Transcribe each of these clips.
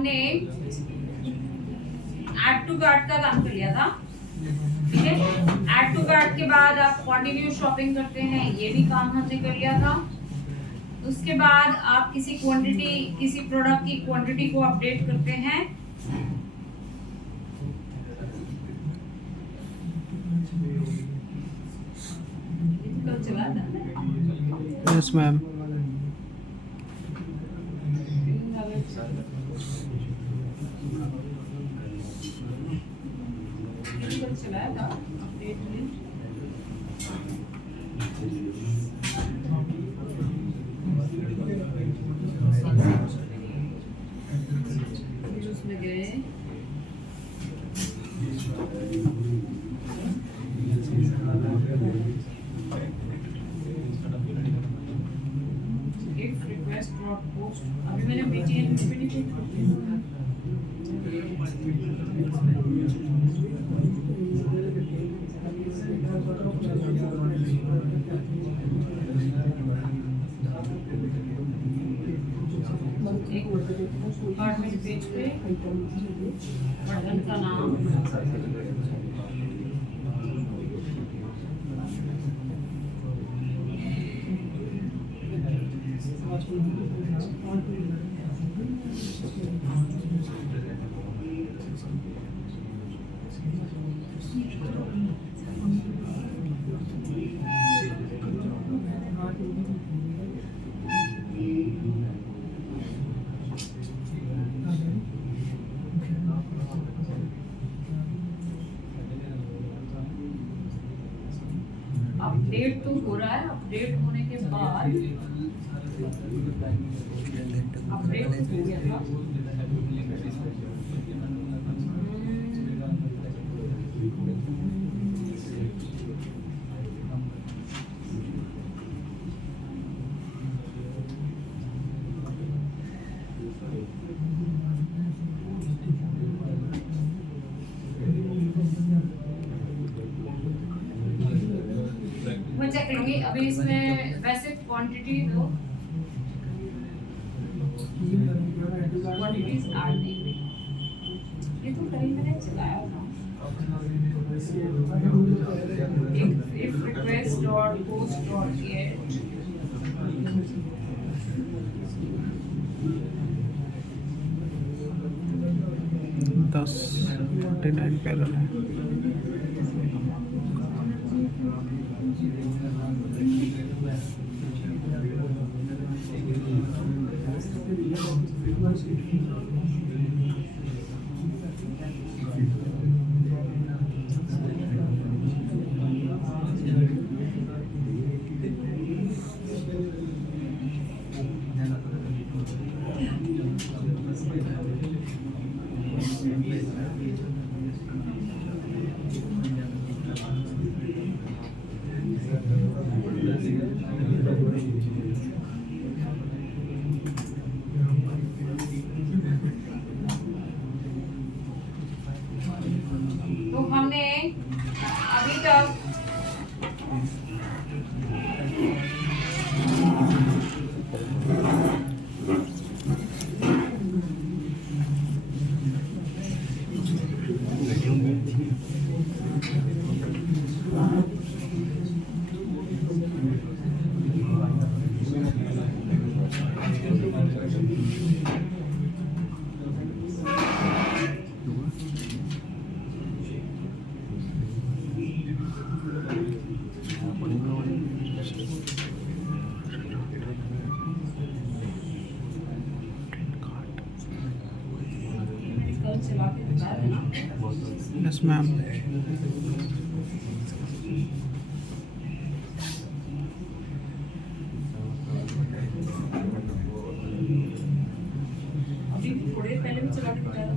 हमने add to cart का काम कर लिया था, ठीक है। ऐड टू कार्ट के बाद आप कंटिन्यू शॉपिंग करते हैं, ये भी काम हमने कर लिया था। उसके बाद आप किसी प्रोडक्ट की क्वांटिटी को अपडेट करते हैं। कल चला था ना? Yes ma'am. चलाया था अपडेट लिंक। उसमें गए गिफ्ट रिक्वेस्ट डॉट पोस्ट, अभी मैंने बीटीएन पे नहीं किया। डिपार्टमेंट पेज पे बटन का नाम अपडेट तो हो रहा है। अपडेट होने के बाद अपडेट हो गया था। मैं चेक करूंगी अभी इसमें वैसे क्वांटिटी दो, क्वांटिटीज ऐड नहीं हुई। ये तो कहीं मैंने चलाया था। if request dot post dot get दस 49 पैरल है। तो हमने अभी तक कल चला के बता देना। Yes ma'am. अभी थोड़ी देर पहले भी चला के बताया।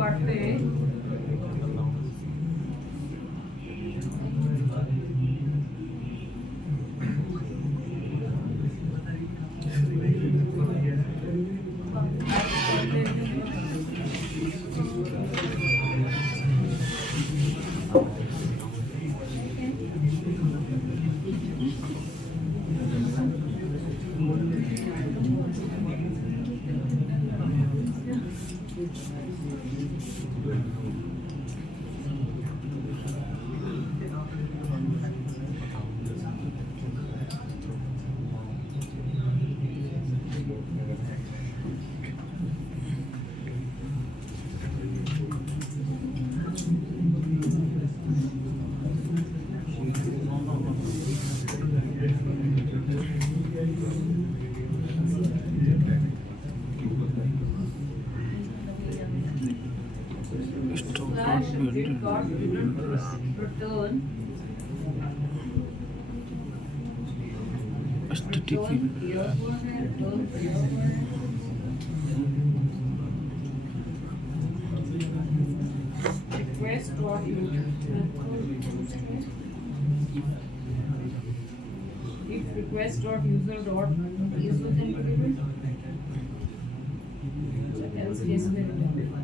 कार्ड पे stock Slash not update card didn't return. HTTP Return किया हुआ है, return किया हुआ है. Request dot if request dot user dot is authenticated, else case में return.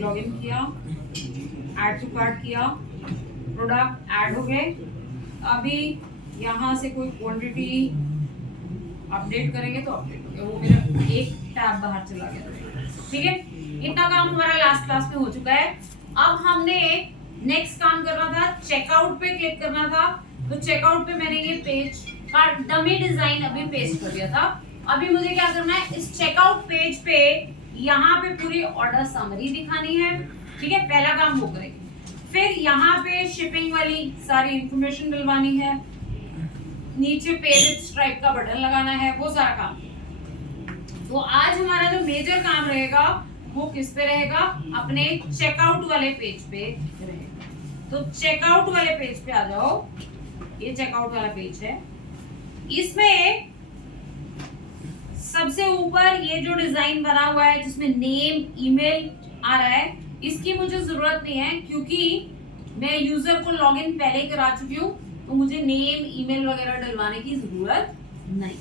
लॉगिन किया, ऐड टू कार्ट किया, प्रोडक्ट ऐड हो गए. अभी यहाँ से कोई क्वांटिटी अपडेट करेंगे तो अपडेट हो गया, वो मेरा एक टैब बाहर चला गया. ठीक है, इतना काम हमारा लास्ट क्लास में हो चुका है. अब हमने नेक्स्ट काम करना था, चेकआउट पे क्लिक करना था. तो चेकआउट पे मैंने ये पेज का डमी डिजाइन अभी पेस्ट कर दिया था. अभी मुझे क्या करना है, इस चेकआउट पेज पे यहाँ पे पूरी ऑर्डर समरी दिखानी है. ठीक है, पहला काम वो करेंगे. फिर यहाँ पे शिपिंग वाली सारी इंफॉर्मेशन डलवानी है, नीचे पे विद स्ट्राइप का बटन लगाना है, वो सारा काम. तो आज हमारा जो मेजर काम रहेगा वो किस पे रहेगा, अपने चेकआउट वाले पेज पे रहेगा. तो चेकआउट वाले पेज पे आ जाओ. ये चेकआउट वाला पेज है. इसमें सबसे ऊपर ये जो डिजाइन बना हुआ है जिसमें नेम ईमेल आ रहा है, इसकी मुझे जरूरत नहीं है क्योंकि मैं यूजर को लॉगिन पहले करा चुकी हूँ. तो मुझे नेम ईमेल वगैरह डलवाने की जरूरत नहीं.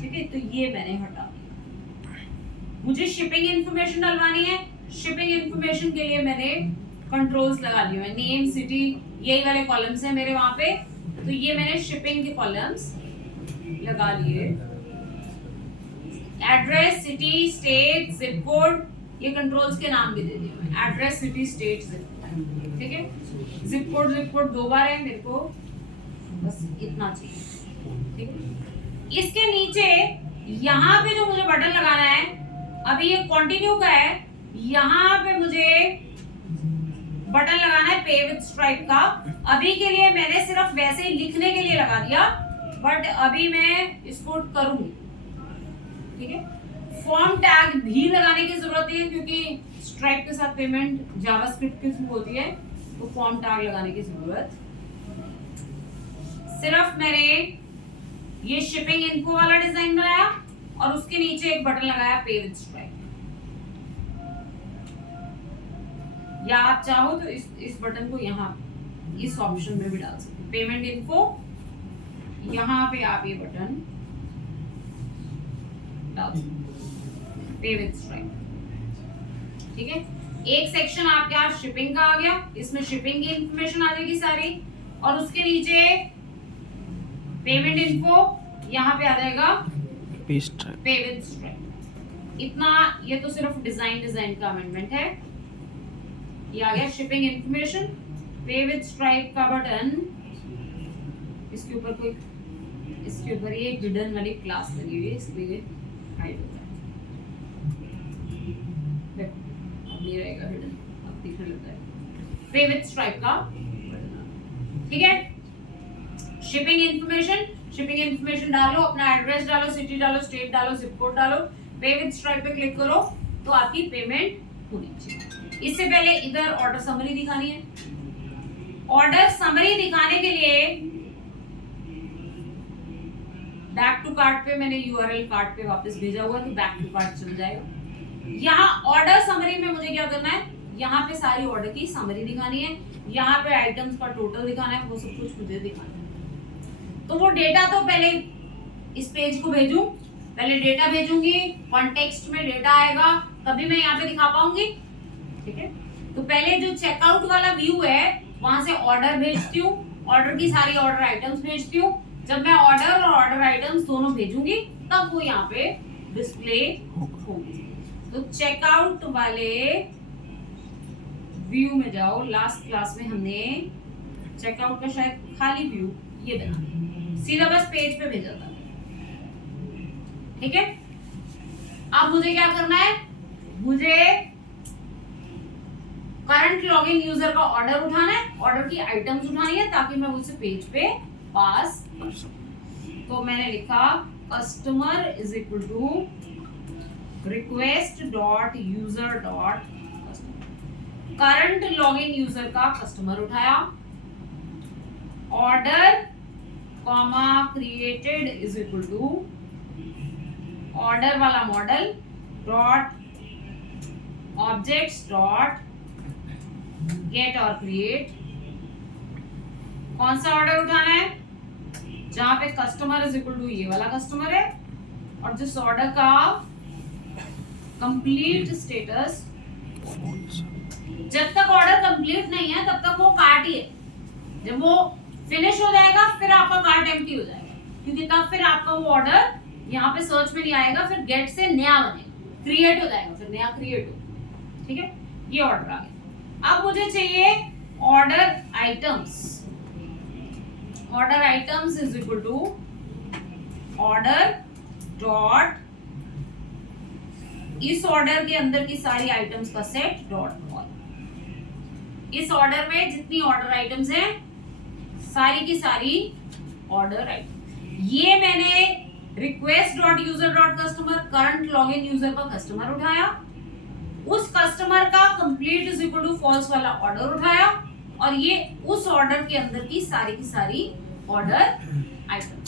ठीक है, तो ये मैंने हटा दिया. मुझे शिपिंग इंफॉर्मेशन डलवानी है. शिपिंग इंफॉर्मेशन के लिए मैंने कंट्रोल्स लगा लिए हैं. नेम, सिटी, यही वाले कॉलम्स हैं मेरे वहां पे. तो ये मैंने शिपिंग के कॉलम्स लगा लिए. Address, city, state, zip code, ये कंट्रोल्स के नाम भी दे दिए मैं. Address, city, state, zip code. ठीक है, जिप कोड 2 बार है मेरे को, बस इतना चाहिए. ठीक है, इसके नीचे यहाँ पे जो मुझे बटन लगाना है, अभी ये कंटिन्यू का है, यहाँ पे मुझे बटन लगाना है पे विद स्ट्राइप का. अभी के लिए मैंने सिर्फ वैसे ही लिखने के लिए लगा दिया, बट अभी मैं इसको करूंगी. ठीक है, फॉर्म टैग भी लगाने की जरूरत है क्योंकि स्ट्राइप के साथ पेमेंट जावास्क्रिप्ट के थ्रू होती है, तो फॉर्म टैग लगाने की जरूरत. सिर्फ मैंने ये शिपिंग इन्फो वाला डिजाइन बनाया और उसके नीचे एक बटन लगाया पे विद स्ट्राइप. या आप चाहो तो इस बटन को यहाँ इस ऑप्शन में भी डाल सकते. पेमेंट इन्फो, यहाँ पे आप ये बटन डाल सकते पे विद स्ट्राइप. ठीक है, एक सेक्शन आपके यहाँ शिपिंग का आ गया, इसमें शिपिंग की इंफॉर्मेशन आ जाएगी सारी, और उसके नीचे पेमेंट इन्फो, यहाँ पे आ जाएगा पे विद स्ट्राइप. इतना, ये तो सिर्फ डिजाइन का अमेंडमेंट है. ये आ गया शिपिंग इंफॉर्मेशन, पे विद स्ट्राइप का बटन. इसके ऊपर कोई, इसके ऊपर ये हिडन वाली क्लास लगी हुई है, इसलिए हाइड हो रहा है. देखो अब नहीं रहेगा हिडन, अब दिखने लगता है पे विद स्ट्राइप का. ठीक है, शिपिंग इंफॉर्मेशन डालो, अपना एड्रेस डालो, सिटी डालो, स्टेट डालो, जिप कोड डालो, पे विद स्ट्राइप पे क्लिक करो तो आपकी पेमेंट होनी चाहिए. इससे पहले इधर ऑर्डर समरी दिखानी है. ऑर्डर समरी दिखाने के लिए बैक टू कार्ट पे मैंने यूआरएल कार्ट पे वापस भेजा हुआ, तो बैक टू कार्ट चल जाएगा. यहाँ ऑर्डर समरी में मुझे क्या करना है, यहाँ पे सारी ऑर्डर की समरी दिखानी है, यहाँ पे आइटम्स का टोटल दिखाना है, वो सब कुछ मुझे दिखाना है। तो वो डेटा तो पहले इस पेज को भेजूं, पहले डेटा भेजूंगी, कॉन्टेक्स्ट में डेटा आएगा, तभी मैं यहाँ पे दिखा पाऊंगी। ठीक है, तो पहले जो चेकआउट वाला व्यू है वहां से ऑर्डर भेजती हूँ, ऑर्डर की सारी ऑर्डर आइटम्स भेजती हूँ। जब मैं ऑर्डर और ऑर्डर आइटम्स दोनों भेजूंगी तब वो यहाँ पे डिस्प्ले होगी। तो चेकआउट वाले व्यू में जाओ। लास्ट क्लास में हमने चेकआउट का शायद खाली व्यू ये बना, सीधा बस पेज पे भेजा था। ठीक है, अब मुझे क्या करना है, मुझे करंट लॉगिन यूजर का ऑर्डर उठाना है, ऑर्डर की आइटम्स उठानी है ताकि मैं उसे पेज पे पास कर सकूं। तो मैंने लिखा customer is equal to request dot user dot current login user का कस्टमर उठाया, order comma created is equal to order वाला model dot objects dot get or create. कौन सा ऑर्डर उठाना है, जहां पे कस्टमर इज इक्वल टू ये वाला कस्टमर है, और जिस ऑर्डर का कंप्लीट स्टेटस, जब तक ऑर्डर कंप्लीट नहीं है तब तक वो कार्ट ही है, जब वो फिनिश हो जाएगा फिर आपका कार्ट एम्प्टी हो जाएगा, क्योंकि तब फिर आपका वो ऑर्डर यहाँ पे सर्च में नहीं आएगा, फिर गेट से नया बनेगा, क्रिएट हो जाएगा, फिर नया क्रिएट हो। ठीक है, ये ऑर्डर आ गया। अब मुझे चाहिए order items, order items is equal to order dot इस ऑर्डर के अंदर की सारी आइटम्स का सेट डॉट ऑल। इस ऑर्डर में जितनी ऑर्डर आइटम्स हैं सारी की सारी ऑर्डर आइटम, ये मैंने request dot user dot customer current login user का कस्टमर उठाया, उस कस्टमर का complete is equal to false वाला ऑर्डर उठाया, और ये उस ऑर्डर के अंदर की सारी ऑर्डर आइटम।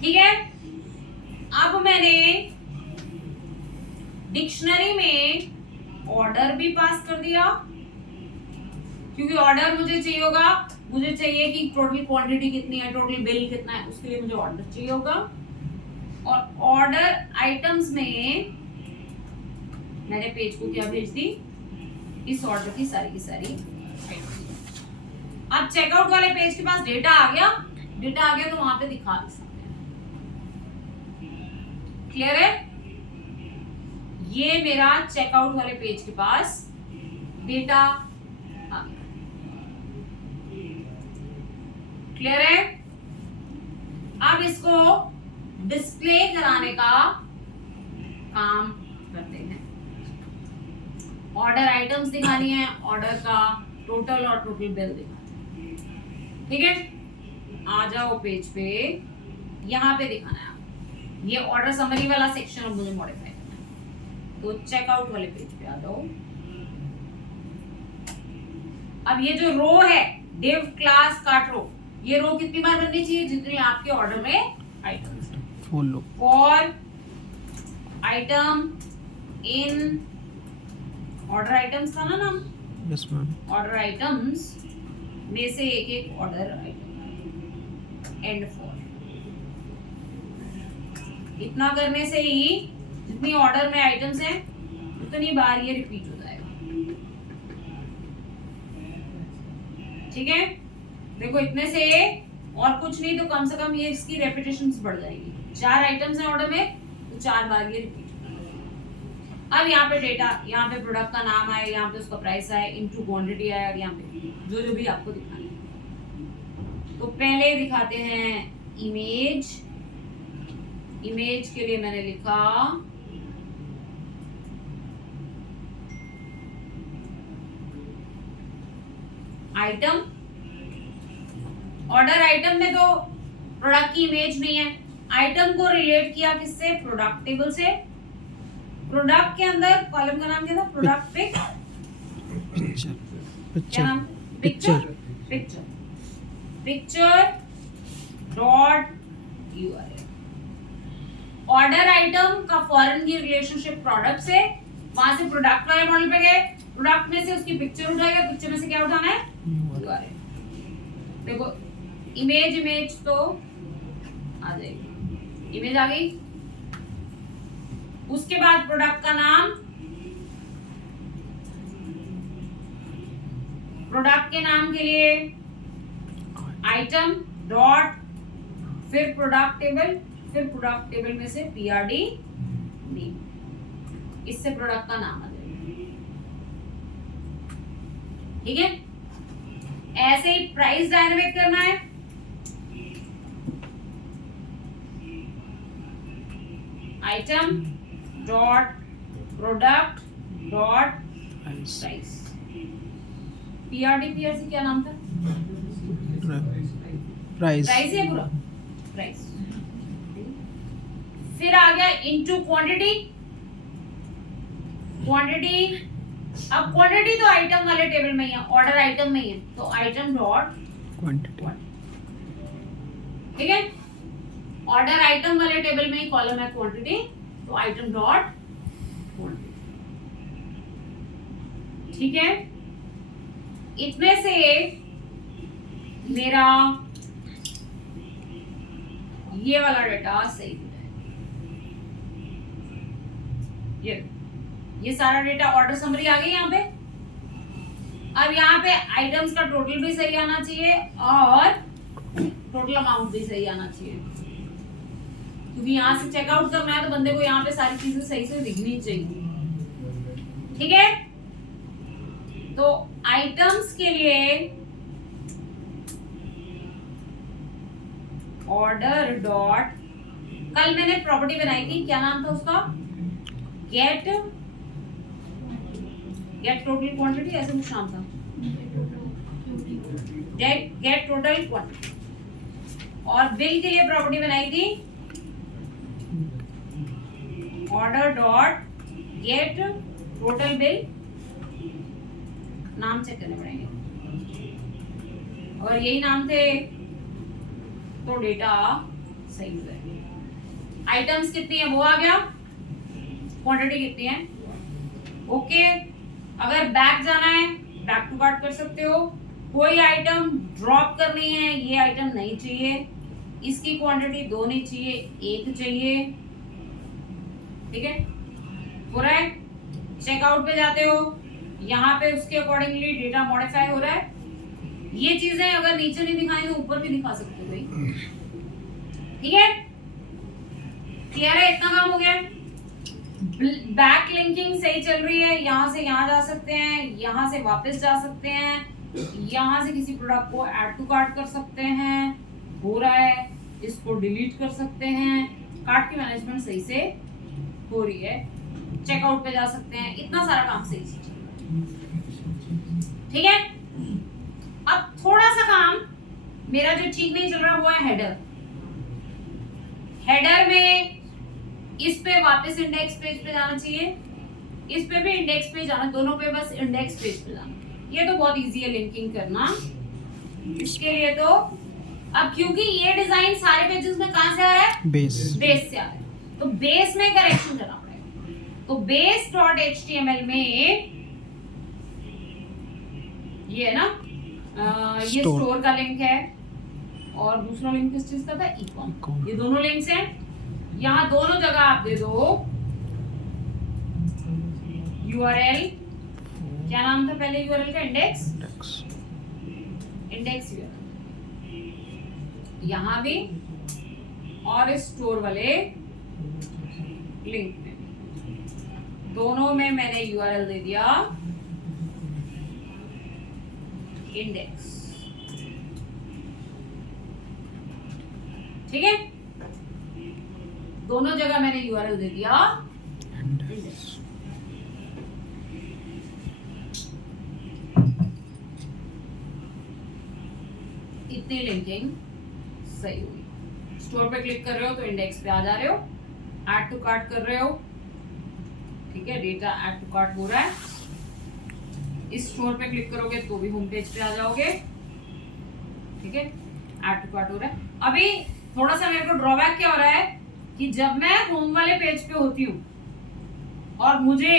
ठीक है, अब मैंने डिक्शनरी में ऑर्डर भी पास कर दिया, क्योंकि ऑर्डर मुझे चाहिए होगा, मुझे चाहिए कि टोटल क्वांटिटी कितनी है, टोटल बिल कितना है, उसके लिए मुझे ऑर्डर चाहिए होगा। और ऑर्डर आइटम्स में मैंने पेज को क्या भेज दी, इस ऑर्डर की सारी अब चेकआउट वाले पेज के पास डेटा आ गया तो वहां पे दिखा भी सकते हैं। क्लियर है, ये मेरा चेकआउट वाले पेज के पास डेटा आ गया। क्लियर है, अब इसको डिस्प्ले कराने का काम करते हैं। ऑर्डर आइटम्स दिखानी है, ऑर्डर का टोटल और टोटल बिल दिखाना है। ठीक है, आ जाओ पेज पे, यहाँ पे दिखाना है। ये ऑर्डर समरी वाला सेक्शन अब मुझे मॉडिफाई करना है, तो चेकआउट वाले पेज पे आ जाओ। अब ये जो रो है डिव क्लास कार्ट रो, ये रो कितनी बार बननी चाहिए, जितनी आपके ऑर्डर में आइटम्स है। For item in order items था ना नाम, यस मैम, ऑर्डर आइटम्स में से एक ऑर्डर आइटम एंड फॉर, इतना करने से ही जितनी ऑर्डर में आइटम्स हैं उतनी बार ये रिपीट हो जाएगा। ठीक है, देखो इतने से और कुछ नहीं तो कम से कम ये इसकी रेपिटेशंस बढ़ जाएगी। 4 आइटम्स हैं ऑर्डर में तो 4 बार ये रिपीट। अब यहाँ पे डेटा, यहाँ पे प्रोडक्ट का नाम आए, यहाँ पे उसका प्राइस आए, इनटू क्वांटिटी आए, और यहाँ पे जो भी आपको दिखाना है। तो पहले दिखाते हैं इमेज। इमेज के लिए मैंने लिखा आइटम। ऑर्डर आइटम में तो प्रोडक्ट की इमेज नहीं है, आइटम को रिलेट किया किससे, प्रोडक्ट टेबल से। प्रोडक्ट के अंदर कॉलम का नाम क्या था, प्रोडक्ट पिक, क्या नाम, picture dot URL. Order item का फॉरेन की रिलेशनशिप प्रोडक्ट से, वहां से प्रोडक्ट वाले मॉडल पे गए, प्रोडक्ट में से उसकी पिक्चर उठाएगा, पिक्चर में से क्या उठाना है, URL। देखो इमेज तो आ जाएगी, इमेज आ गई। उसके बाद प्रोडक्ट का नाम, प्रोडक्ट के नाम के लिए आइटम डॉट, फिर प्रोडक्ट टेबल, फिर प्रोडक्ट टेबल में से PRD नेम, इससे प्रोडक्ट का नाम आ जाएगा। ठीक है, ऐसे ही प्राइस डायनेमिक करना है। Item dot product dot price, PRD PRC क्या नाम था, प्राइस प्राइस है पूरा, प्राइस। फिर आ गया इनटू क्वांटिटी, क्वांटिटी, अब क्वांटिटी तो आइटम वाले टेबल में ही है, ऑर्डर आइटम में ही है, तो आइटम डॉट क्वांटिटी। ठीक है, ऑर्डर आइटम वाले टेबल में ही कॉलम है क्वांटिटी, तो आइटम डॉट क्वांटिटी। ठीक है, इतने से मेरा ये वाला डेटा सही हो जाए। ये सारा डेटा ऑर्डर समरी आ गई यहाँ पे। अब यहाँ पे आइटम्स का टोटल भी सही आना चाहिए और टोटल अमाउंट भी सही आना चाहिए, क्योंकि यहाँ से चेकआउट करना है तो बंदे को यहाँ पे सारी चीजें सही से दिखनी चाहिए। ठीक है, तो आइटम्स के लिए ऑर्डर डॉट, कल मैंने प्रॉपर्टी बनाई थी, क्या नाम था उसका, गेट टोटल क्वांटिटी, ऐसे कुछ नाम था, गेट टोटल क्वांटिटी। और बिल के लिए प्रॉपर्टी बनाई थी order dot get total bill, नाम चेक करने पड़ेंगे, अगर यही नाम थे तो डेटा सही हो जाएगा। आइटम्स कितनी है वो आ गया, क्वांटिटी कितनी है, ओके। अगर बैक जाना है बैक टू कार्ट कर सकते हो, कोई आइटम ड्रॉप करनी है, ये आइटम नहीं चाहिए, इसकी क्वांटिटी 2 नहीं चाहिए, 1 चाहिए। ठीक है, हो रहा है, चेकआउट पे जाते हो, यहाँ पे उसके अकॉर्डिंगली डेटा मॉडिफाई हो रहा है। ये चीजें अगर नीचे नहीं दिखानी तो ऊपर भी दिखा सकते हो भाई। ठीक है, क्लियर है, इतना काम हो गया। बैक लिंकिंग सही चल रही है, यहाँ से यहाँ जा सकते हैं, यहाँ से वापस जा सकते हैं, यहाँ से किसी प्रोडक्ट को ऐड टू कार्ट कर सकते हैं, हो रहा है, इसको डिलीट कर सकते हैं, कार्ट की मैनेजमेंट सही से हो रही है, चेकआउट पे जा सकते हैं, इतना सारा काम सही से चल रहा है। ठीक है, अब थोड़ा सा काम मेरा जो ठीक नहीं चल रहा वो है हेडर। हेडर में इस पे वापस इंडेक्स पेज पे जाना चाहिए, इस पे भी इंडेक्स पेज जाना, दोनों पे बस इंडेक्स पेज पे जाना। ये तो बहुत इजी है लिंकिंग करना। इसके लिए तो अब क्योंकि ये डिजाइन सारे पेजेस में कहां से आ रहा है, बेस से आ रहा है, तो बेस में करेक्शन करना पड़ेगा। तो base.html में ये है ना, ये स्टोर का लिंक है और दूसरा लिंक किस चीज का था, इकॉम। ये दोनों लिंक्स हैं, यहाँ दोनों जगह आप दे दो URL, क्या नाम था पहले URL का, इंडेक्स URL, यहाँ भी और स्टोर वाले लिंक में, दोनों में मैंने URL दे दिया इंडेक्स। ठीक है, दोनों जगह मैंने URL दे दिया इंडेक्स। इतनी लिंकिंग सही हुई। स्टोर पे क्लिक कर रहे हो तो इंडेक्स पे आ जा रहे हो, ऐड टू कार्ट कर रहे हो, ठीक है, डेटा ऐड टू कार्ट हो रहा है। इस स्टोर पे क्लिक करोगे तो भी होम पेज पे आ जाओगे, ठीक है, ऐड टू कार्ट हो रहा है। अभी थोड़ा सा मेरे को ड्रॉबैक क्या हो रहा है कि जब मैं होम वाले पेज पे होती हूँ और मुझे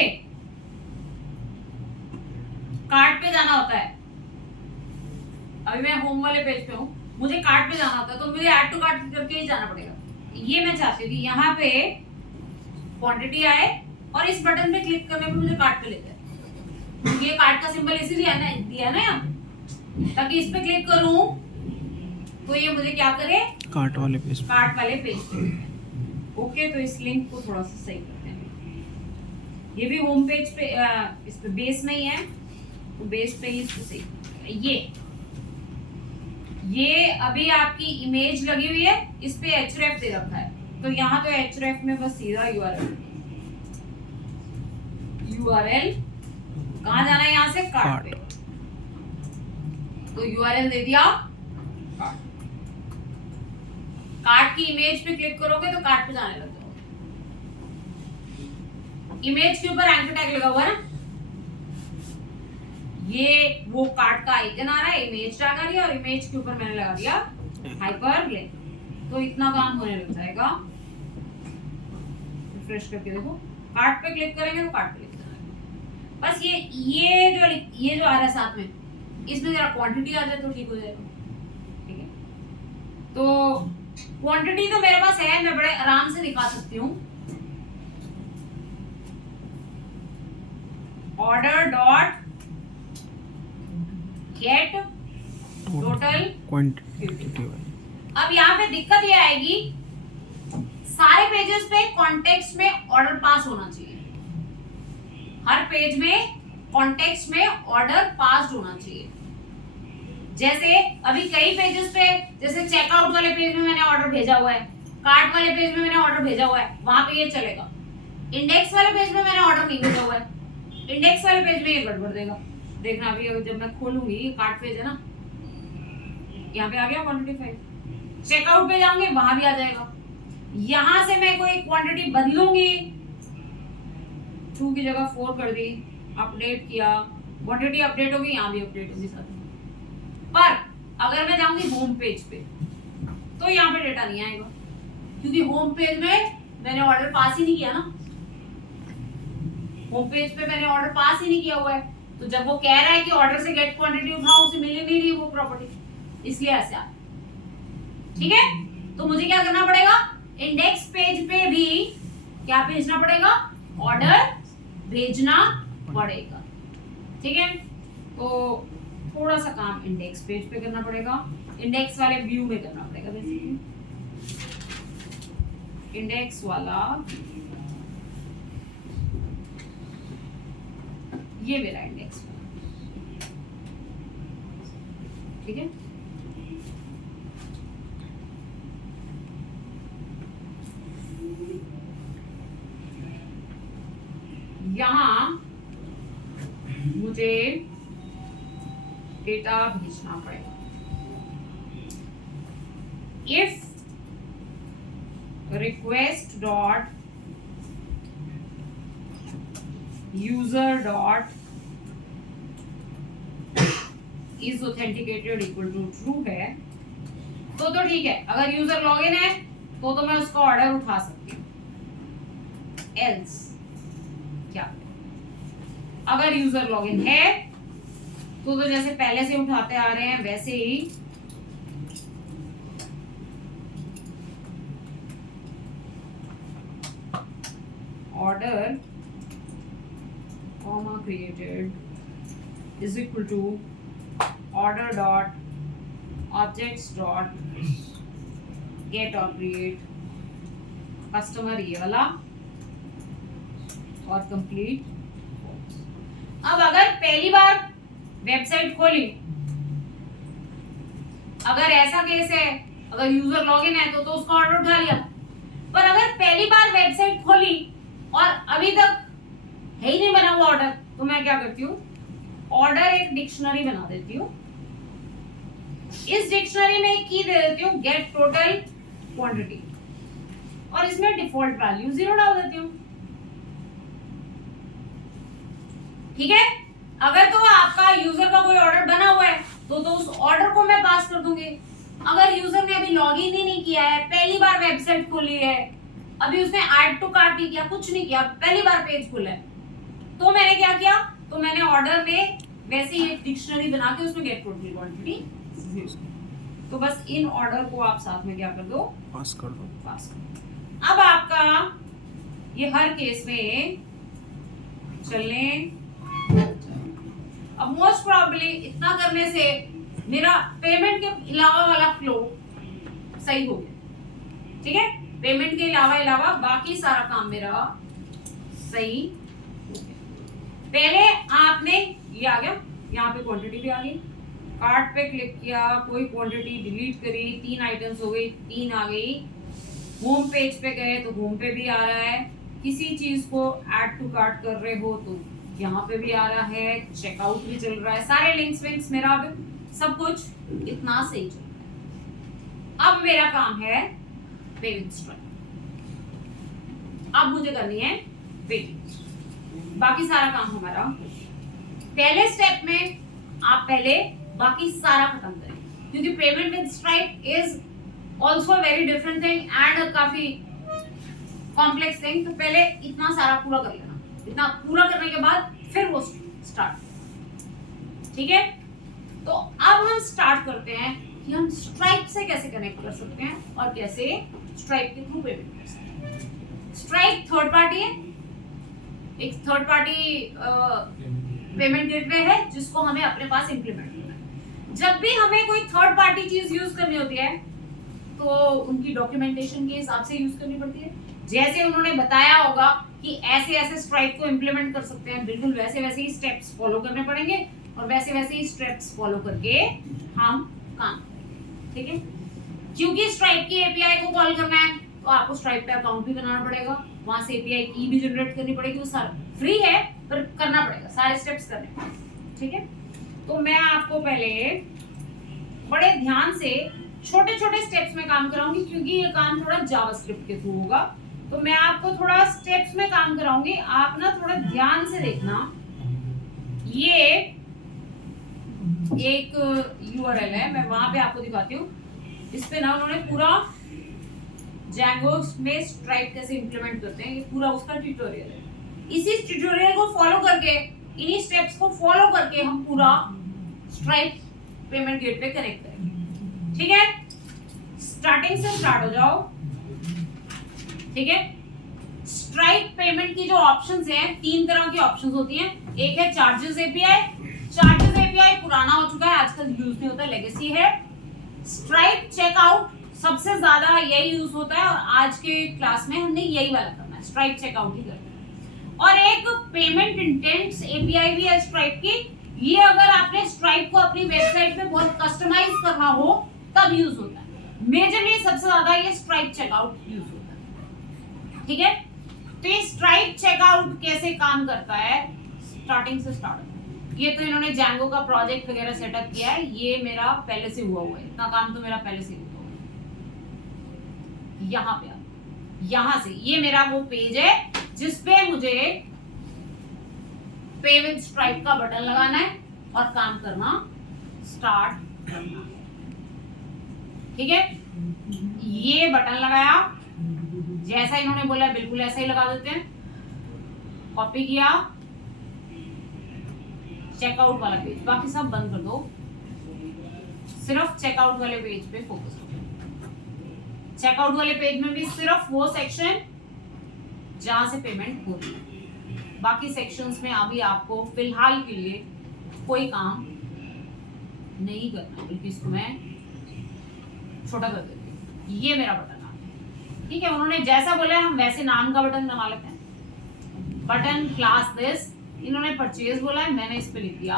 कार्ट पे जाना होता है, अभी मैं होम वाले पेज पे हूँ, मुझे कार्ट पे जाना होता है तो मुझे ऐड टू कार्ट करके ही जाना पड़ेगा। ये मैं चाहती थी यहाँ पे क्वांटिटी आए और इस बटन पे क्लिक करने पे मुझे कार्ट पे ले जाए। ये कार्ट का सिंबल इसीलिए दिया ना यहाँ, ताकि इस पे क्लिक करूं तो ये मुझे क्या करे, कार्ट वाले पेज पे। ओके, तो इस लिंक को थोड़ा सा सही करते हैं। ये भी होम पेज पे इस पे बेस में ही है, तो बेस पे ही इसको सही। ये अभी आपकी इमेज लगी हुई है, इस पे href दे रखा है, तो यहाँ तो href में बस सीधा URL कहाँ जाना है, यहाँ से कार्ट पे, तो URL दे दिया कार्ट की इमेज पे क्लिक करोगे तो कार्ट पे जाने लग जाओगे। इमेज के ऊपर एंकर टैग लगा हुआ है ना, ये वो कार्ट का आइकन आ रहा है, इमेज टैग आ रही है और इमेज के ऊपर मैंने लगा दिया हाइपरलिंक, तो इतना काम होने लग जाएगा। रिफ्रेश करके देखो, कार्ट पे क्लिक करेंगे तो कार्ट पे लिख जाएगा। बस ये जो आ रहा है साथ में, इसमें जरा क्वांटिटी आ जाए तो ठीक हो जाएगा। ठीक है, तो क्वांटिटी तो मेरे पास है, मैं बड़े आराम से दिखा सकती हूँ। Order dot get total quantity. अब यहाँ पे दिक्कत ये आएगी, सारे पेजेस पे कॉन्टेक्स्ट में ऑर्डर पास होना चाहिए, हर पेज में कॉन्टेक्स्ट में ऑर्डर पास होना चाहिए। जैसे अभी कई पेजेस पे, जैसे चेकआउट वाले पेज में मैंने ऑर्डर भेजा हुआ है, कार्ट वाले पेज में मैंने ऑर्डर भेजा हुआ है, वहां पे ये चलेगा। इंडेक्स वाले पेज में मैंने ऑर्डर नहीं भेजा हुआ है, इंडेक्स वाले पेज में ये गड़बड़ देगा। देखना अभी जब मैं खोलूंगी, ये कार्ट पेज है ना, यहाँ पे आ गया क्वांटिटी फाइल, चेकआउट पे जाऊंगी वहां भी आ जाएगा। यहां से मैं कोई क्वांटिटी बदलूंगी, 2 की जगह 4 कर दी, अपडेट किया, क्वांटिटी अपडेट होगी, यहाँ भी अपडेट होगी साथ में। पर अगर मैं जाऊंगी होम पेज पे तो यहाँ पे डेटा नहीं आएगा, क्योंकि होम पेज में मैंने ऑर्डर पास ही नहीं किया ना, होम पेज पे मैंने ऑर्डर पास ही नहीं किया हुआ है। तो जब वो कह रहा है कि ऑर्डर से गेट क्वांटिटी उठाओ, उसे मिल नहीं रही वो प्रॉपर्टी, इसलिए ऐसे आ। ठीक है, तो मुझे क्या करना पड़ेगा, इंडेक्स पेज पे भी क्या भेजना पड़ेगा, ऑर्डर भेजना पड़ेगा। ठीक है, तो थोड़ा सा काम इंडेक्स पेज पे करना पड़ेगा, इंडेक्स वाले व्यू में करना पड़ेगा। बेसिकली इंडेक्स वाला ये मेरा इंडेक्स, ठीक है। यहां मुझे डेटा भेजना पड़ेगा। If request dot user dot is authenticated equal to true है तो ठीक है, अगर यूजर लॉगिन है तो मैं उसका ऑर्डर उठा सकती हूँ। एल्स क्या, अगर यूजर लॉगिन है तो जैसे पहले से उठाते आ रहे हैं वैसे ही order comma created is equal to order dot objects dot get or create customer, ये वाला, और कंप्लीट। अब अगर पहली बार वेबसाइट खोली, अगर ऐसा केस है, अगर यूजर लॉगिन है तो उसका ऑर्डर उठा लिया। पर अगर पहली बार वेबसाइट खोली और अभी तक है ही नहीं बना हुआ ऑर्डर, तो मैं क्या करती हूँ, ऑर्डर एक डिक्शनरी बना देती हूँ। इस डिक्शनरी में एक की दे देती हूँ गेट टोटल क्वांटिटी, और इसमें डिफॉल्ट वैल्यू 0 डाल देती हूँ। ठीक है, अगर तो आपका यूजर का कोई ऑर्डर बना हुआ है तो उस ऑर्डर को मैं पास कर दूंगी। अगर यूजर ने अभी लॉगिन ही नहीं किया है, पहली बार वेबसाइट खोली है, अभी उसने ऐड टू कार्ट नहीं किया, कुछ नहीं किया, पहली बार पेज खुला है, तो मैंने क्या किया, तो मैंने ऑर्डर में वैसे ही एक डिक्शनरी बना के उसमें गेट टोटल क्वांटिटी। तो बस इन ऑर्डर को आप साथ में क्या कर दो, पास कर दो। पास कर दो। अब आपका ये हर केस में चलने, अब मोस्ट प्रोबेबली इतना करने से मेरा पेमेंट के अलावा वाला फ्लो सही हो गया, ठीक है। पेमेंट के अलावा बाकी सारा काम मेरा सही हो गया। पहले आपने ये आ गया, यहाँ पे क्वांटिटी भी आ गई, कार्ट पे क्लिक किया, कोई क्वांटिटी डिलीट करी, 3 आइटम्स हो गई, 3 आ गई। होम पेज पे गए तो होम पे भी आ रहा है, किसी चीज को ऐड टू कार्ट कर रहे हो तो यहाँ पे भी आ रहा है, चेकआउट भी चल रहा है, सारे लिंक्स विंक्स मेरा अब सब कुछ इतना सही चल रहा है। अब मेरा काम है पेमेंट स्ट्राइक। अब मुझे करनी है पेमेंट, बाकी सारा काम हमारा पहले स्टेप में आप पहले बाकी सारा खत्म करें, क्योंकि payment with strike is also very different thing and काफी कॉम्प्लेक्स थिंग। तो पहले इतना सारा पूरा कर लेना, इतना पूरा करने के बाद फिर वो स्टार्ट, ठीक है। तो अब हम स्टार्ट करते हैं कि हम स्ट्राइप से कैसे कनेक्ट कर सकते हैं और कैसे स्ट्राइप के थ्रू पेमेंट कर सकते हैं। स्ट्राइप थर्ड पार्टी है, एक थर्ड पार्टी पेमेंट गेटवे है जिसको हमें अपने पास इंप्लीमेंट करना है। जब भी हमें कोई थर्ड पार्टी चीज यूज करनी होती है तो उनकी डॉक्यूमेंटेशन के हिसाब से यूज करनी पड़ती है। जैसे उन्होंने बताया होगा कि ऐसे ऐसे स्ट्राइप को इंप्लीमेंट कर सकते हैं, बिल्कुल वैसे वैसे ही स्टेप्स फॉलो करने पड़ेंगे और वैसे वैसे ही स्टेप्स फॉलो करके हम काम करेंगे, ठीक है। क्योंकि स्ट्राइप की एपीआई को कॉल करना है तो आपको स्ट्राइप पे अकाउंट भी बनाना पड़ेगा, वहां से एपीआई की भी जनरेट करनी पड़ेगी, वो सारा फ्री है पर करना पड़ेगा, सारे स्टेप्स करने पड़ेंगे, ठीक है। तो मैं आपको पहले बड़े ध्यान से छोटे छोटे स्टेप्स में काम कराऊंगी, क्योंकि ये काम थोड़ा जावास्क्रिप्ट के थ्रू होगा, तो मैं आपको थोड़ा स्टेप्स में काम कराऊंगी। आप ना थोड़ा ध्यान से देखना। ये एक यूआरएल है, मैं वहां पे आपको दिखाती हूँ। इस पे ना उन्होंने पूरा Django में स्ट्राइप कैसे इंप्लीमेंट करते हैं, ये पूरा उसका ट्यूटोरियल है। इसी ट्यूटोरियल को फॉलो करके, इन्हीं स्टेप्स को फॉलो करके हम पूरा स्ट्राइप पेमेंट गेटवे कनेक्ट करेंगे, ठीक है। स्टार्टिंग से स्टार्ट हो जाओ, ठीक है। स्ट्राइप पेमेंट की जो ऑप्शंस हैं, 3 तरह की ऑप्शंस होती हैं। एक है चार्जेस एपीआई। चार्जेस एपीआई पुराना हो चुका है, आजकल यूज नहीं होता, लेगेसी है। स्ट्राइप चेकआउट सबसे ज्यादा यही यूज होता है और आज के क्लास में हमने यही वाला करना है, स्ट्राइप चेकआउट ही करना है। और एक पेमेंट इंटेंट्स एपीआई भी है स्ट्राइप की। ये अगर आपने स्ट्राइप को अपनी वेबसाइट पे बहुत कस्टमाइज करना हो तब यूज होता है। मेजरली सबसे ज्यादा ये स्ट्राइप चेकआउट यूज होता है, ठीक है। तो ये स्ट्राइप चेकआउट कैसे काम करता है, स्टार्टिंग से स्टार्ट। ये तो इन्होंने Django का प्रोजेक्ट वगैरह सेटअप किया है, ये मेरा पहले से हुआ है, इतना काम तो मेरा पहले से हुआ है। यहाँ पे यहाँ से ये मेरा वो पेज है जिसपे मुझे पे विद स्ट्राइप का बटन लगाना है और काम करना स्टार्ट करना है, ठीक है। ये बटन लगाया, जैसा इन्होंने बोला बिल्कुल ऐसा ही लगा देते हैं। कॉपी किया, चेकआउट वाला पेज, बाकी सब बंद कर दो, सिर्फ चेकआउट वाले पेज पे फोकस करो। चेकआउट वाले पेज में भी सिर्फ वो सेक्शन जहां से पेमेंट हो रही है, बाकी सेक्शंस में अभी आपको फिलहाल के लिए कोई काम नहीं करना, बल्कि इसको मैं छोटा कर देती हूँ। ये मेरा बटन आ गया, ठीक है। उन्होंने जैसा बोला है हम वैसे नाम का बटन बना लेते हैं। बटन क्लास दिस, इन्होंने परचेज बोला है, मैंने इस पे लिख दिया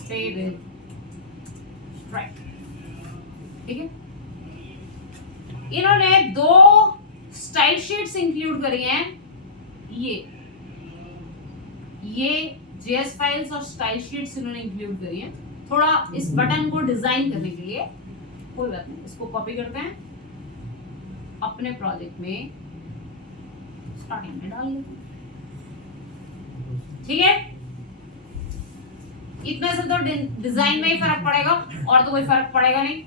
पे विद स्ट्राइप, ठीक है। इन्होंने 2 स्टाइल शीट्स इंक्लूड करी हैं, ये जेएस फाइल्स और स्टाइल शीट्स इन्होंने इंक्लूड करी हैं, थोड़ा इस बटन को डिजाइन करने के लिए। कोई बात नहीं, इसको कॉपी करते हैं, अपने प्रोजेक्ट में स्टार्टिंग में डाल देते हैं, ठीक है। इतने से तो डिजाइन में ही फर्क पड़ेगा और तो कोई फर्क पड़ेगा नहीं।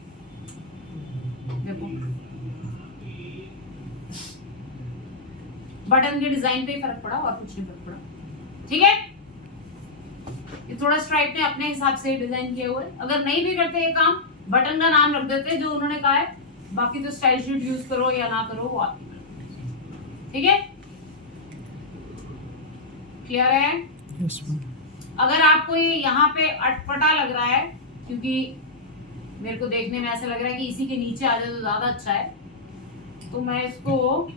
देखो बटन के डिजाइन पे ही फर्क पड़ा और कुछ नहीं फर्क पड़ा, ठीक है। ये थोड़ा स्ट्राइप ने अपने हिसाब से डिजाइन किया हुआ है। अगर नहीं भी करते ये काम, बटन का नाम रख देते जो उन्होंने कहा है, बाकी तो स्टाइल शीट यूज करो या ना करो वो आपकी मर्जी। ठीक है, क्लियर है? Yes ma'am. अगर आपको ये यहाँ पे अटपटा लग रहा है, क्योंकि मेरे को देखने में ऐसा लग रहा है कि इसी के नीचे आ जाए तो ज्यादा अच्छा है, तो मैं इसको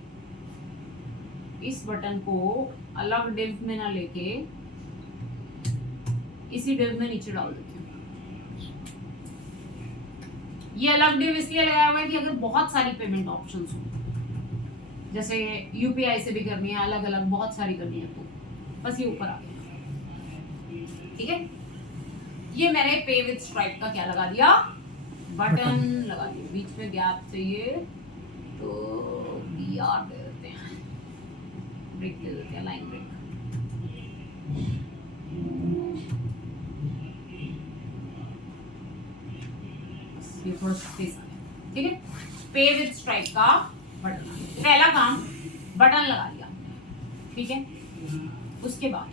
इस बटन को अलग डिव में ना लेके इसी डिव में नीचे डाल देती हूँ। ये अलग डिव इसलिए लगाया हुआ है कि अगर बहुत सारी पेमेंट ऑप्शंस हो, जैसे यूपीआई से भी करनी है, अलग अलग बहुत सारी करनी है, तो बस ये ऊपर आ गया। ठीक है, ये मैंने पे विद स्ट्राइप का क्या लगा दिया, बटन लगा दिया। बीच में गैप चाहिए तो BR दे देते हैं, ब्रेक दे देते हैं, लाइन ब्रेक। ये थोड़ा स्पेस आ गया। ठीक है, पे विद स्ट्राइप का बटन, पहला काम बटन लगा दिया। ठीक है, उसके बाद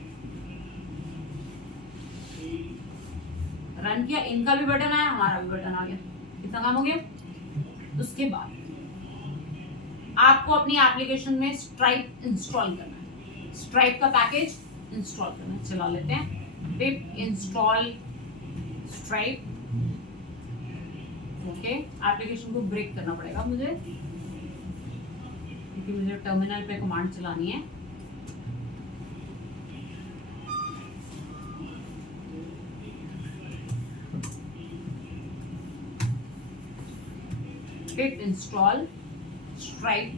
रन किया, इनका भी बटन आया, हमारा भी बटन आ गया, इतना काम हो गया। उसके बाद आपको अपनी एप्लीकेशन में स्ट्राइप इंस्टॉल करना है, स्ट्राइप का पैकेज इंस्टॉल करना है। चला लेते हैं, पिप इंस्टॉल स्ट्राइप। ओके, एप्लीकेशन को ब्रेक करना पड़ेगा मुझे, क्योंकि मुझे टर्मिनल पे कमांड चलानी है। Pip install stripe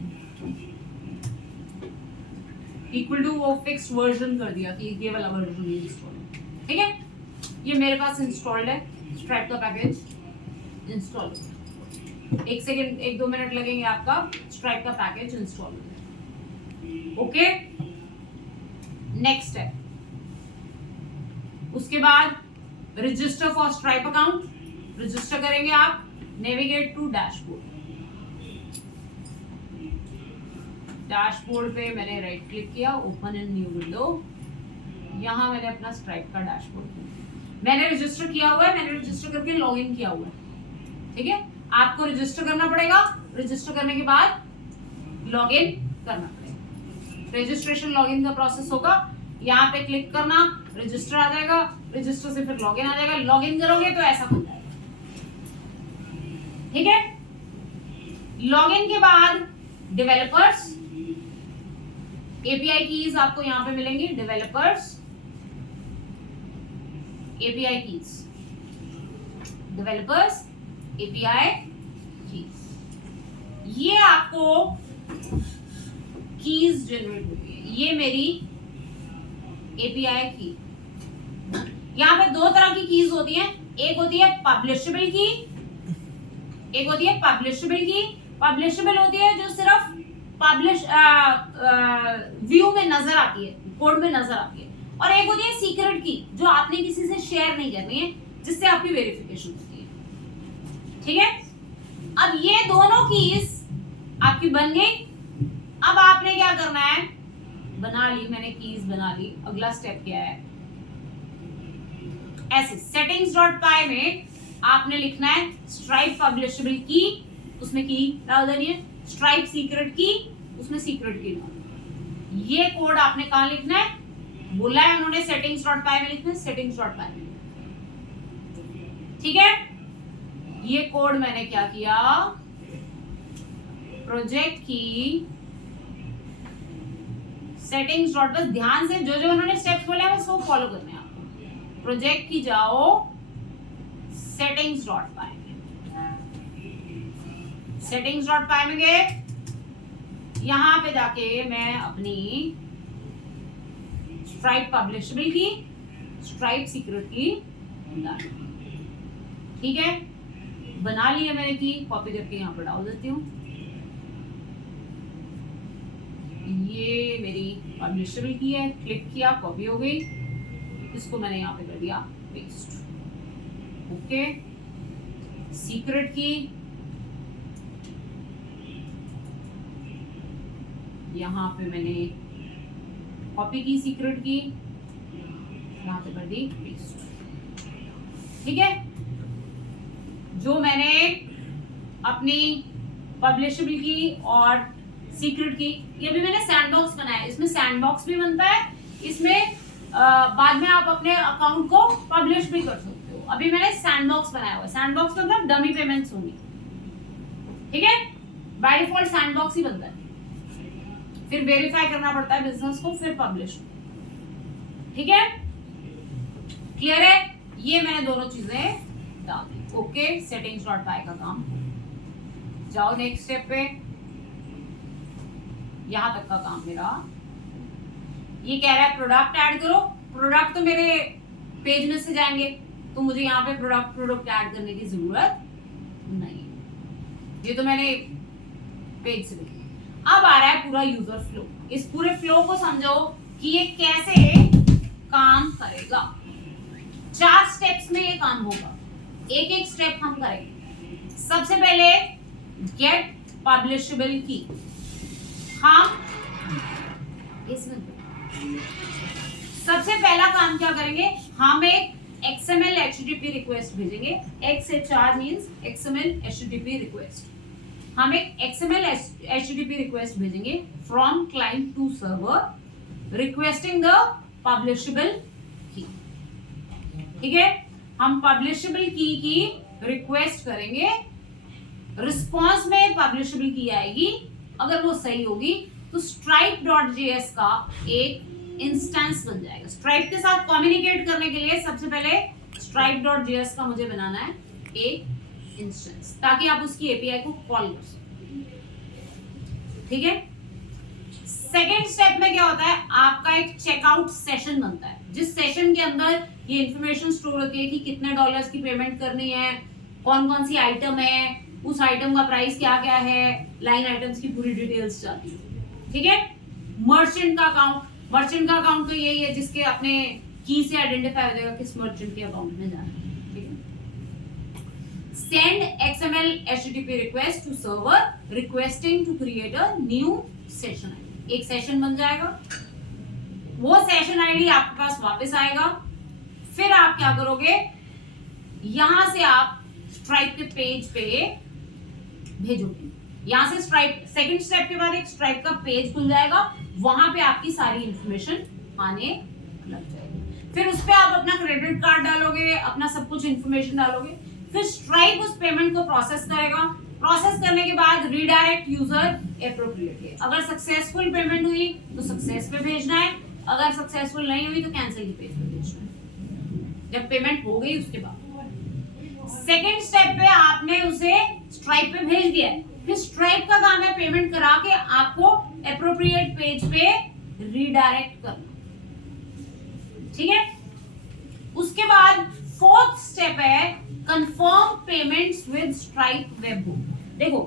equal to वो फिक्स्ड वर्जन कर दिया कि ये वाला वर्जन इंस्टॉल। ठीक है, ये मेरे पास इंस्टॉल्ड है, स्ट्राइप का पैकेज इंस्टॉल। 1 से 2 मिनट लगेंगे आपका स्ट्राइप का पैकेज इंस्टॉल होने। ओके, नेक्स्ट है, उसके बाद register for stripe account. Register करेंगे आप, नेविगेट टू डैशबोर्ड। डैशबोर्ड पे मैंने राइट क्लिक किया, ओपन इन न्यू विंडो। यहाँ मैंने अपना स्ट्राइप का डैशबोर्ड मैंने रजिस्टर किया हुआ है, मैंने रजिस्टर करके लॉगिन किया हुआ है। ठीक है, आपको रजिस्टर करना पड़ेगा, रजिस्टर करने के बाद लॉगिन करना पड़ेगा। रजिस्ट्रेशन लॉगिन का प्रोसेस होगा, यहाँ पे क्लिक करना, रजिस्टर आ जाएगा, रजिस्टर से फिर लॉगिन आ जाएगा। लॉगिन करोगे तो ऐसा खुल जाएगा। ठीक है, लॉगिन के बाद डेवलपर्स, एपीआई कीज आपको यहाँ पे मिलेंगी। Developers API keys, developers API keys, ये आपको कीज जनरेट होती है। ये मेरी एपीआई की। यहाँ पे 2 तरह की कीज होती हैं, एक होती है पब्लिशेबल की, एक होती है पब्लिशेबल की। पब्लिशेबल होती है जो सिर्फ पब्लिश व्यू में नजर आती है, कोड में नजर आती है, और एक होती है सीक्रेट की जो आपने किसी से शेयर नहीं करनी है, जिससे आपकी वेरिफिकेशन होती है। ठीक है, अब ये दोनों कीज आपकी बन गई। अब आपने क्या करना है, बना ली मैंने कीज बना ली, अगला स्टेप क्या है, ऐसे settings.py में आपने लिखना है स्ट्राइप पब्लिशेबल की, उसमें की डाल देनी है, स्ट्राइप सीक्रेट की, उसमें सीक्रेट की डाल। ये कोड आपने कहां लिखना है, बोला है उन्होंने settings.py में लिखना है, settings.py में। ठीक है, ये कोड मैंने क्या किया, प्रोजेक्ट की सेटिंग्स डॉट, बस ध्यान से जो जो उन्होंने स्टेप्स बोले हैं बस वो फॉलो करने हैं आपको। प्रोजेक्ट की जाओ सेटिंग्स डॉट पाई, सेटिंग्स डॉट पाई में गए, यहां पे जाके मैं अपनी स्ट्राइप पब्लिशेबल की, स्ट्राइप सीक्रेट की डाल। ठीक है, बना लिया मैंने की, कॉपी करके यहाँ पर डाल देती हूँ। ये मेरी पब्लिशेबल की है, क्लिक किया, कॉपी हो गई, इसको मैंने यहाँ पे कर दिया पेस्ट। ओके, सीक्रेट की यहाँ पे मैंने कॉपी की, सीक्रेट की यहाँ पे कर दी पेस्ट। ठीक है, जो मैंने अपनी पब्लिशेबल की और सीक्रेट की, ये भी मैंने सैंडबॉक्स बनाया है। इसमें सैंडबॉक्स भी बनता है, इसमें बाद में आप अपने अकाउंट को पब्लिश भी कर सकते हो। अभी मैंने सैंडबॉक्स बनाया हुआ है। सैंडबॉक्स मतलब डमी पेमेंट्स होंगी। ठीक है, बाय डिफॉल्ट सैंडबॉक्स ही बनता है, फिर वेरीफाई करना पड़ता है बिजनेस को, फिर पब्लिश। ठीक है, क्लियर है? ये मैंने दोनों चीजें डाल दी। ओके, settings.py का काम। जाओ नेक्स्ट स्टेप पे। यहां तक का काम मेरा। ये कह रहा है प्रोडक्ट ऐड करो। प्रोडक्ट तो मेरे पेज में से जाएंगे, तो मुझे यहाँ पे प्रोडक्ट ऐड करने की जरूरत नहीं, ये तो मैंने पेज से देखी। अब आ रहा है पूरा यूजर फ्लो। इस पूरे फ्लो को समझो कि ये कैसे काम करेगा। 4 स्टेप्स में ये काम होगा, एक एक स्टेप हम करेंगे। सबसे पहले गेट पब्लिशेबल की। हम इसमें सबसे पहला काम क्या करेंगे, हम एक XML HTTP रिक्वेस्ट भेजेंगे। XHR means XML HTTP request. हम एक XML HTTP रिक्वेस्ट भेजेंगे from client to server requesting the publishable key. ठीक है, हम पब्लिशेबल की रिक्वेस्ट करेंगे, रिस्पॉन्स में पब्लिशेबल की आएगी। अगर वो सही होगी तो stripe.js का एक इंस्टेंस बन जाएगा। स्ट्राइप के साथ कम्युनिकेट करने के लिए सबसे पहले stripe.js का मुझे बनाना है एक इंस्टेंस, ताकि आप उसकी एपीआई को कॉल कर सकें। ठीक है, सेकेंड स्टेप में क्या होता है, आपका एक चेकआउट सेशन बनता है, जिस सेशन के अंदर ये इंफॉर्मेशन स्टोर होती है कि कितने डॉलर्स की पेमेंट करनी है, कौन कौन सी आइटम है, उस आइटम का प्राइस क्या क्या है, लाइन आइटम्स की पूरी डिटेल्स जाती है। ठीक है, मर्चेंट का अकाउंट तो यही है जिसके अपने की से आइडेंटिफाई हो जाएगा किस मर्चेंट के अकाउंट में जाना है। ठीक है, send XML HTTP request to server requesting to create a new session. एक सेशन बन जाएगा, वो सेशन आईडी आपके पास वापस आएगा। फिर आप क्या करोगे, यहां से आप स्ट्राइप के पेज पे भेजोगे। यहां से स्ट्राइप, सेकंड स्टेप के बाद एक स्ट्राइप का पेज खुल जाएगा, वहां पे आपकी सारी इंफॉर्मेशन आने लग जाएगी। फिर उस पे आप अपना क्रेडिट कार्ड डालोगे, अपना सब कुछ इंफॉर्मेशन डालोगे। फिर स्ट्राइप उस पेमेंट को प्रोसेस करेगा। प्रोसेस करने के बाद रीडायरेक्ट यूजर एप्रोप्रिएटली। अगर सक्सेसफुल पेमेंट हुई तो सक्सेस पे भेजना है, अगर सक्सेसफुल नहीं हुई तो कैंसिल की पेज पे भेजना है। जब पेमेंट हो गई उसके बाद सेकंड स्टेप पे आपने उसे स्ट्राइप पे भेज दिया है। फिर स्ट्राइप का काम है पेमेंट करा के आपको एप्रोप्रिएट पेज पे रीडायरेक्ट करना। ठीक है, उसके बाद फोर्थ स्टेप है confirm payments with stripe webhook. देखो,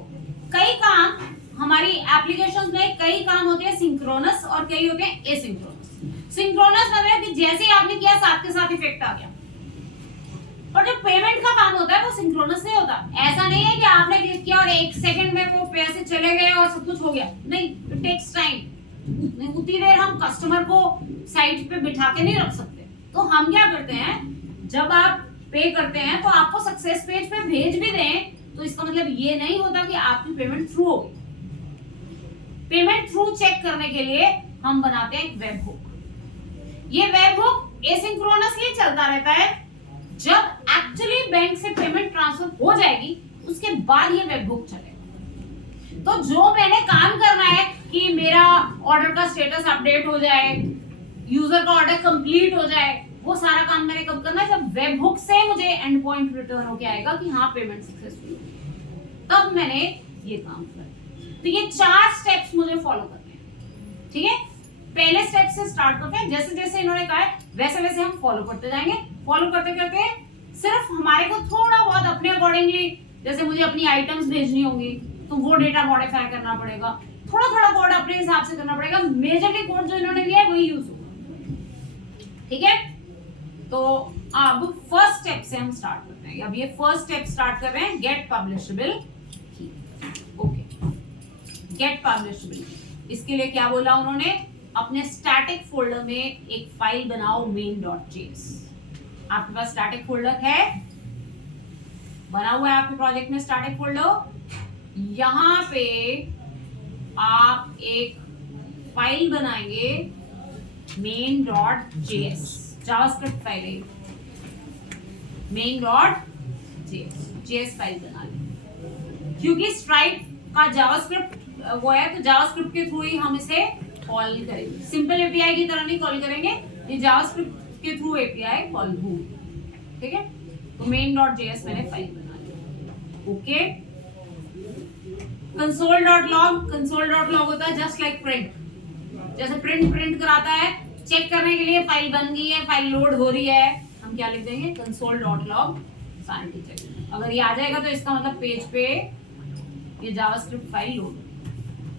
कई काम हमारी एप्लीकेशंस में, कई काम होते हैं सिंक्रोनस और कई होते हैं एसिंक्रोनस। सिंक्रोनस मतलब कि जैसे ही आपने किया साथ के साथ इफेक्ट आ गया, और जो पेमेंट का काम होता है वो सिंक्रोनस नहीं होता। ऐसा नहीं है कि आपने क्लिक किया और 1 सेकंड में वो पैसे चले गए और सब कुछ हो गया। नहीं, इट टेक्स टाइम। उतनी देर हम कस्टमर को साइट पे बिठा के नहीं रख सकते। तो हम क्या करते हैं, जब आप पे करते हैं तो आपको सक्सेस पेज पे भेज भी दें, तो इसका मतलब ये नहीं होता कि आपकी पेमेंट थ्रू हो गई। पेमेंट थ्रू चेक करने के लिए हम बनाते हैं एक वेब हुक। ये वेब हुक एसिंक्रोनसली चलता रहता है। जब एक्चुअली बैंक से पेमेंट ट्रांसफर हो जाएगी उसके बाद ये वेब हुक चलेगा। तो जो मैंने काम करना है कि मेरा ऑर्डर का स्टेटस अपडेट हो जाए, यूजर का ऑर्डर कंप्लीट हो जाए, वो सारा काम मैंने कब करना है, जब वेब हुक से मुझे एंड पॉइंट रिटर्न होके आएगा कि हाँ पेमेंट सक्सेसफुल हो, तब मैंने ये काम किया। तो ये 4 स्टेप्स मुझे फॉलो करने हैं। ठीक है, पहले स्टेप से स्टार्ट करते हैं। जैसे जैसे इन्होंने कहा है वैसे वैसे हम फॉलो करते जाएंगे। फॉलो करते करते सिर्फ हमारे को थोड़ा बहुत अपने अकॉर्डिंगली, जैसे मुझे अपनी आइटम्स भेजनी होंगी तो वो डेटा मॉडिफाई करना पड़ेगा, थोड़ा थोड़ा कोड अपने हिसाब से करना पड़ेगा। मेजरली कोड जो इन्होंने लिया है वही यूज होगा। ठीक है, तो अब फर्स्ट स्टेप से हम स्टार्ट करते हैं। अब ये फर्स्ट स्टेप स्टार्ट कर रहे हैं, गेट पब्लिशेबल की। ओके, गेट पब्लिशेबल, इसके लिए क्या बोला उन्होंने, अपने स्टैटिक फोल्डर में एक फाइल बनाओ main.js। आपके पास स्टैटिक फोल्डर है, बना हुआ है आपके प्रोजेक्ट में स्टैटिक फोल्डर। यहां पे आप एक फाइल बनाएंगे main.js, जावास्क्रिप्ट फाइल है main.js फाइल बना ली। क्योंकि स्ट्राइप का जावास्क्रिप्ट वो है तो जावास्क्रिप्ट के थ्रू ही हम इसे कॉल करेंगे। सिंपल एपीआई की तरह नहीं कॉल करेंगे, ये जावास्क्रिप्ट के थ्रू एपीआई कॉल होगी। ठीक है, तो main.js मैंने फाइल बना ली। ओके, console.log होता है जस्ट लाइक प्रिंट, जैसे प्रिंट कराता है, चेक करने के लिए फाइल बन गई है, फाइल लोड हो रही है, हम क्या लिख देंगे console.log sanity check। अगर ये आ जाएगा तो इसका मतलब पेज पे ये JavaScript file load,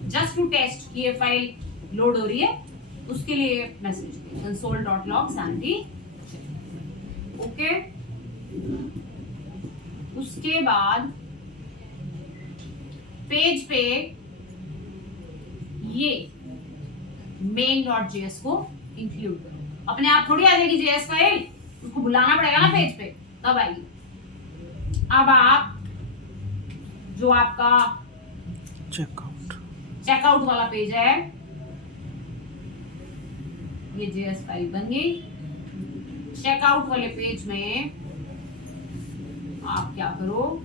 just to test कि ये फाइल लोड हो रही है, उसके लिए message console.log sanity check। Okay, उसके बाद पेज पे ये main.js को इंक्लूड करो। अपने आप थोड़ी आ जाएगी JS फाइल, उसको बुलाना पड़ेगा ना पेज पे, तब आएगी। अब आप जो आपका चेकआउट वाला पेज है, ये JS फाइल बन गई। चेकआउट वाले पेज में आप क्या करो,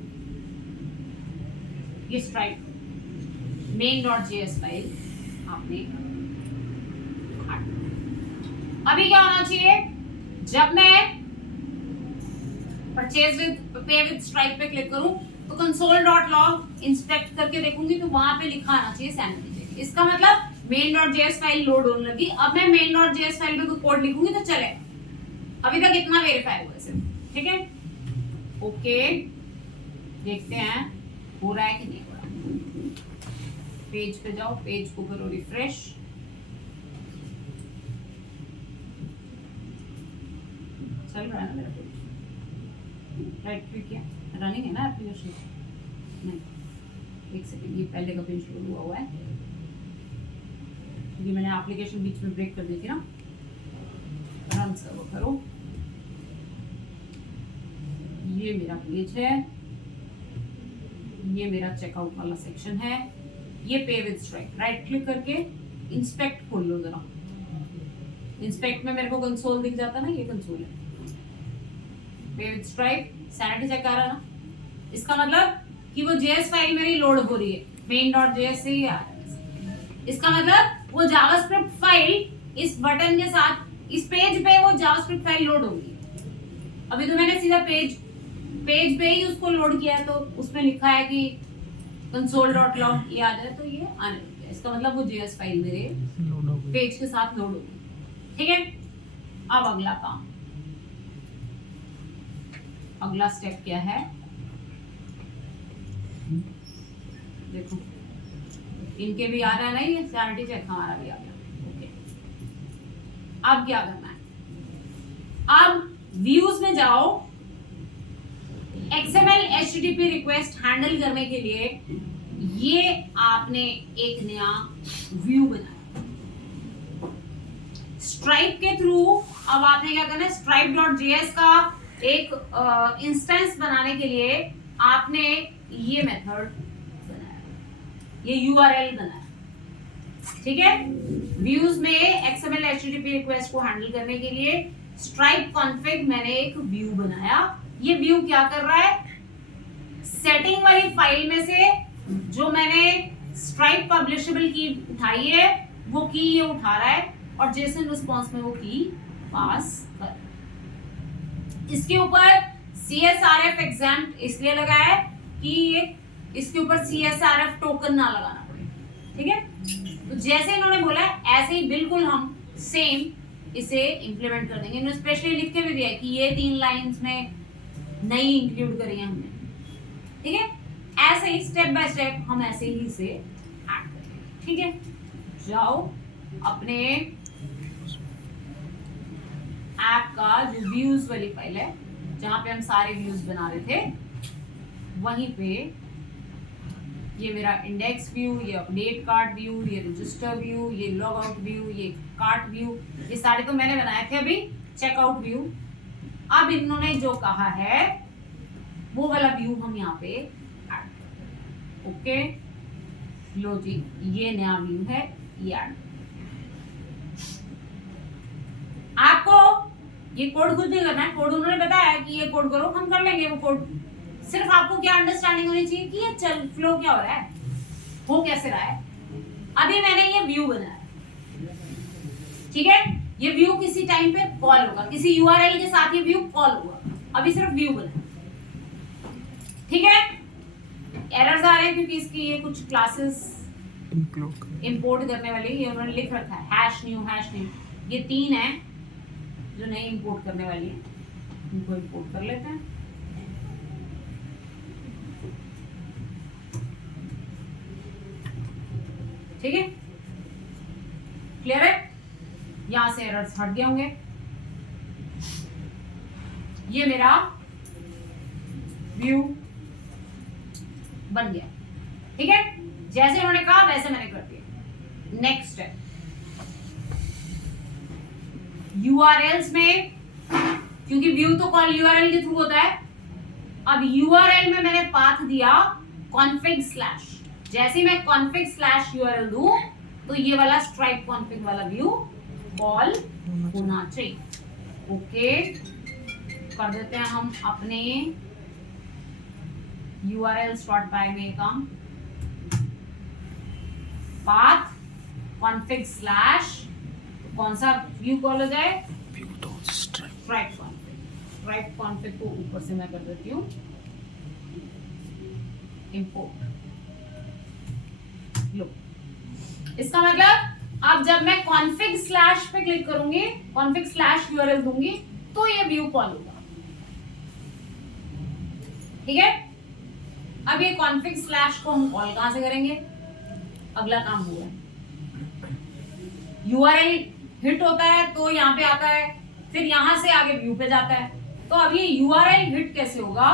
ये स्ट्राइप main.js फाइल आपने, अभी क्या होना चाहिए, जब मैं परचेज विद पे विद स्ट्राइप पे क्लिक करूं तो console.log इंस्पेक्ट करके देखूंगी तो वहां पे लिखा आना चाहिए sanity check। इसका मतलब main.js फाइल लोड होने लगी। अब मैं main.js फाइल में कोई कोड लिखूंगी तो चले, अभी तक इतना वेरीफाई हुआ है सिर्फ। ठीक है, ओके, देखते हैं हो रहा है कि नहीं हो रहा। पेज पे जाओ, पेज को करो रिफ्रेश, चल रहा है ना मेरा पेज, राइट क्लिक किया, रनिंग है ना एप्लीकेशन, नहीं एक सेकंड, ये पहले का पेज शुरू हुआ है क्योंकि मैंने एप्लीकेशन बीच में ब्रेक कर दी थी ना। रन सर्वर करो, ये मेरा पेज है, ये मेरा चेकआउट वाला सेक्शन है, ये पे विद स्ट्राइप, राइट क्लिक करके इंस्पेक्ट खोल लो जरा। इंस्पेक्ट में मेरे को कंसोल दिख जाता ना, ये कंसोल है, पे विद स्ट्राइप सैनिटी चेक आ रहा ना, इसका मतलब कि वो JS फाइल मेरी लोड हो रही है, main.js से ही आ रहा है। इसका मतलब वो जावास्क्रिप्ट फाइल इस बटन के साथ, इस पेज पे वो जावास्क्रिप्ट फाइल लोड होगी। अभी तो मैंने सीधा पेज पे ही उसको लोड किया है, तो उसमें लिखा है कि console.log ये आ जाए तो ये आने लग गया। इसका मतलब वो JS फाइल मेरे पेज के साथ लोड होगी। ठीक है, अब अगला काम, अगला स्टेप क्या है, देखो इनके भी आ रहा है ना, ये सैनिटी चेक हमारा भी आ गया। ओके, अब क्या करना है, अब व्यूज में जाओ, XML HTTP रिक्वेस्ट हैंडल करने के लिए ये आपने एक नया व्यू बनाया स्ट्राइप के थ्रू। अब आपने क्या करना है, stripe.js का एक इंस्टेंस बनाने के लिए आपने ये मेथड बनाया, ये URL बनाया। ठीक है, व्यूज में XML HTTP रिक्वेस्ट को हैंडल करने के लिए stripe config मैंने एक व्यू बनाया। ये व्यू क्या कर रहा है, सेटिंग वाली फाइल में से जो मैंने स्ट्राइप पब्लिशेबल की उठाई है वो की ये उठा रहा है और जेसन रिस्पांस में वो की पास कर। इसके ऊपर CSRF एग्जाम इसलिए लगा है कि ये इसके ऊपर CSRF टोकन ना लगाना पड़े। ठीक है, तो जैसे इन्होंने बोला है ऐसे ही बिल्कुल हम सेम इसे इंप्लीमेंट कर देंगे। इन्होंने स्पेशली लिख के भी दिया है कि ये 3 लाइंस में नहीं इंक्लूड करी है हमने। ठीक है, ऐसे ही स्टेप बाय स्टेप हम ऐसे ही इसे ऐड करेंगे। ठीक है, जाओ अपने ऐप का जो व्यूज वाली फाइल है जहां पे हम सारे व्यूज बना रहे थे वहीं पे ये मेरा इंडेक्स व्यू, ये अपडेट कार्ट व्यू, ये रजिस्टर व्यू, ये लॉग आउट व्यू, ये कार्ट व्यू, ये सारे तो मैंने बनाए थे अभी। चेकआउट व्यू, अब इन्होंने जो कहा है वो वाला व्यू हम यहाँ पे ऐड कर। ओके, लो जी, ये नया व्यू है, ये ऐड। आपको ये कोड खुद नहीं करना है, कोड उन्होंने बताया है कि ये कोड करो, हम कर लेंगे वो कोड। सिर्फ आपको क्या अंडरस्टैंडिंग होनी चाहिए कि ये चल फ्लो क्या हो रहा है, हो कैसे रहा है। अभी मैंने ये व्यू बनाया, ठीक है, ये व्यू किसी टाइम पे कॉल होगा, किसी यूआरएल के साथ ये व्यू कॉल होगा। अभी सिर्फ व्यू बना, ठीक है। एरर्स आ रहे हैं क्योंकि इसकी ये कुछ क्लासेस इंपोर्ट करने वाली, ये उन्होंने लिख रखा है हैश न्यू, ये 3 है जो नई इंपोर्ट करने वाली है, इनको इंपोर्ट कर लेते हैं। ठीक है, क्लियर है, यहां से एरर्स हट गए होंगे। ये मेरा व्यू बन गया, ठीक है, जैसे उन्होंने कहा वैसे मैंने कर दिया। नेक्स्ट है यूआरएल्स में, क्योंकि व्यू तो कॉल यूआरएल के थ्रू होता है। अब यूआरएल में मैंने पाथ दिया config/, जैसे मैं config/url दूं तो ये वाला स्ट्राइप कॉन्फ़िग वाला व्यू कॉल होना चाहिए। ओके, कर देते हैं हम अपने url.py में काम, पाथ config/, कौन सा व्यू कॉल हो जाए, स्ट्राइप कॉन्फ़िग को ऊपर से मैं कर देती हूँ इंपोर्ट। लो, इसका मतलब अब जब मैं config/ पे क्लिक करूंगी, config/url दूंगी तो ये व्यू कॉल होगा, ठीक है। अब ये config/ को हम कॉल कहां से करेंगे, अगला काम हुआ है। URL हिट होता है तो यहाँ पे आता है, फिर यहां से आगे व्यू पे जाता है। तो अब ये URL हिट कैसे होगा,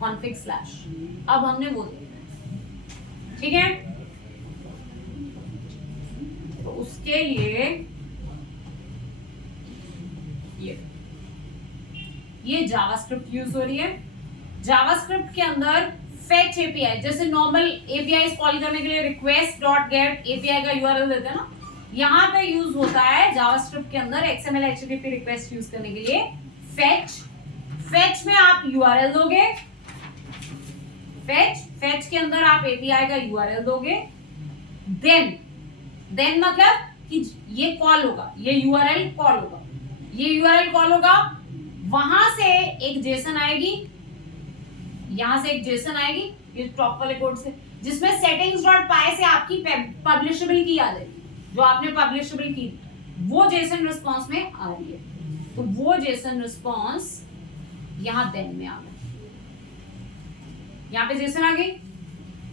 config/, अब हमने वो देखना है, ठीक है। तो उसके लिए ये जावास्क्रिप्ट यूज हो रही है। जावास्क्रिप्ट के अंदर फेच एपीआई, जैसे नॉर्मल एपीआई कॉल करने के लिए request.get एपीआई का यूआरएल देते हैं ना, यहाँ पे यूज होता है जावास्क्रिप्ट के अंदर XML HTTP रिक्वेस्ट यूज करने के लिए फेच में आप यूआरएल दोगे, फेच के अंदर आप एपीआई का यूआरएल दोगे, देन मतलब कि ये कॉल होगा, ये यूआरएल कॉल होगा, ये यूआरएल कॉल होगा, वहां से एक जेसन आएगी, यहां से एक जेसन आएगी ये टॉप वाले कोड से, जिसमें settings.py से आपकी पब्लिशेबल की आ जाएगी, जो आपने पब्लिशेबल की वो जेसन रिस्पांस में आ रही है। तो वो जेसन रिस्पांस यहां देन में आ गई, यहां पे जेसन आ गई।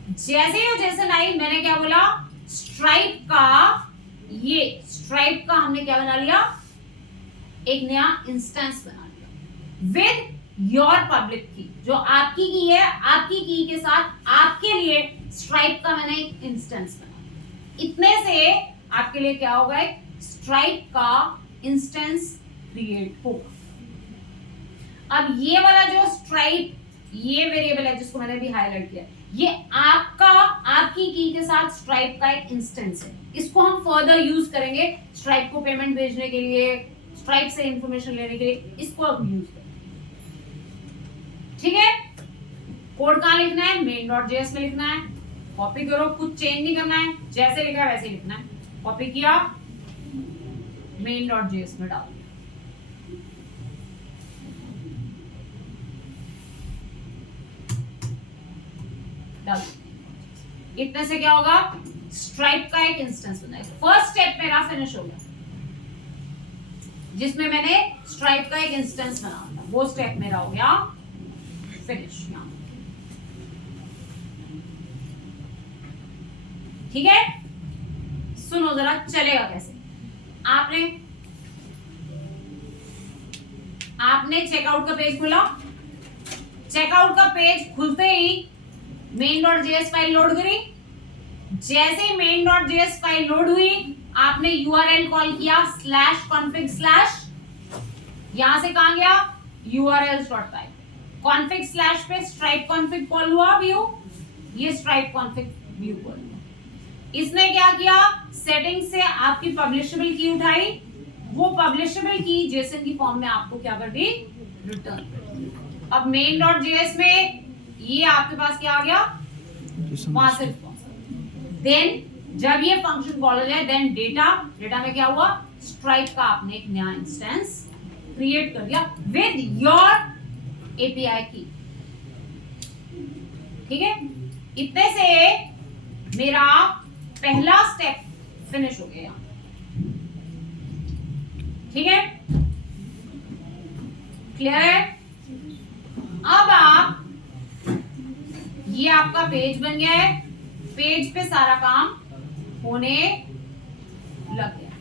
जैसे ही वो जेसन आई, मैंने क्या बोला, स्ट्राइप का हमने क्या बना लिया, एक नया इंस्टेंस बना लिया विद योर पब्लिक की, जो आपकी की है, आपकी की के साथ आपके लिए स्ट्राइप का मैंने एक इंस्टेंस बना। इतने से आपके लिए क्या होगा, एक स्ट्राइप का इंस्टेंस क्रिएट होगा। अब ये वाला जो स्ट्राइप, ये वेरिएबल है जिसको मैंने भी हाईलाइट किया, ये आपकी की के साथ स्ट्राइप का एक इंस्टेंस है। इसको हम फर्दर यूज करेंगे स्ट्राइप को पेमेंट भेजने के लिए, स्ट्राइप से इंफॉर्मेशन लेने के लिए, इसको हम यूज करेंगे, ठीक है। कोड कहां लिखना है, main.js में लिखना है, कॉपी करो, कुछ चेंज नहीं करना है, जैसे लिखा है वैसे ही लिखना है। कॉपी किया, main.js में डाल दिया, इतने से क्या होगा, स्ट्राइप का एक इंस्टेंस बना है। फर्स्ट स्टेप मेरा फिनिश हो गया, जिसमें मैंने स्ट्राइप का एक इंस्टेंस बना था, वो स्टेप मेरा हो गया फिनिश। ठीक है, सुनो जरा चलेगा कैसे। आपने चेकआउट का पेज खोला, चेकआउट का पेज खुलते ही main.js फाइल लोड करी, जैसे ही main.js फाइल लोड हुई, आपने URL कॉल किया /config/, यहां से कहां गया urls.py, config/ पे stripe config कॉल हुआ व्यू, ये stripe config व्यू कॉल हुआ। इसने क्या किया, सेटिंग से आपकी पब्लिशेबल की उठाई, वो पब्लिशेबल की जेसन की फॉर्म में आपको क्या कर दी, रिटर्न। अब main.js में ये आपके पास क्या आ गया, वहां से देन जब ये फंक्शन कॉल हो जाए, देन डेटा में क्या हुआ, स्ट्राइप का आपने एक नया इंस्टेंस क्रिएट कर दिया विद योर एपीआई की। ठीक है, इतने से मेरा पहला स्टेप फिनिश हो गया। ठीक है, क्लियर है? अब आप, ये आपका पेज बन गया है, पेज पे सारा काम होने लग गया।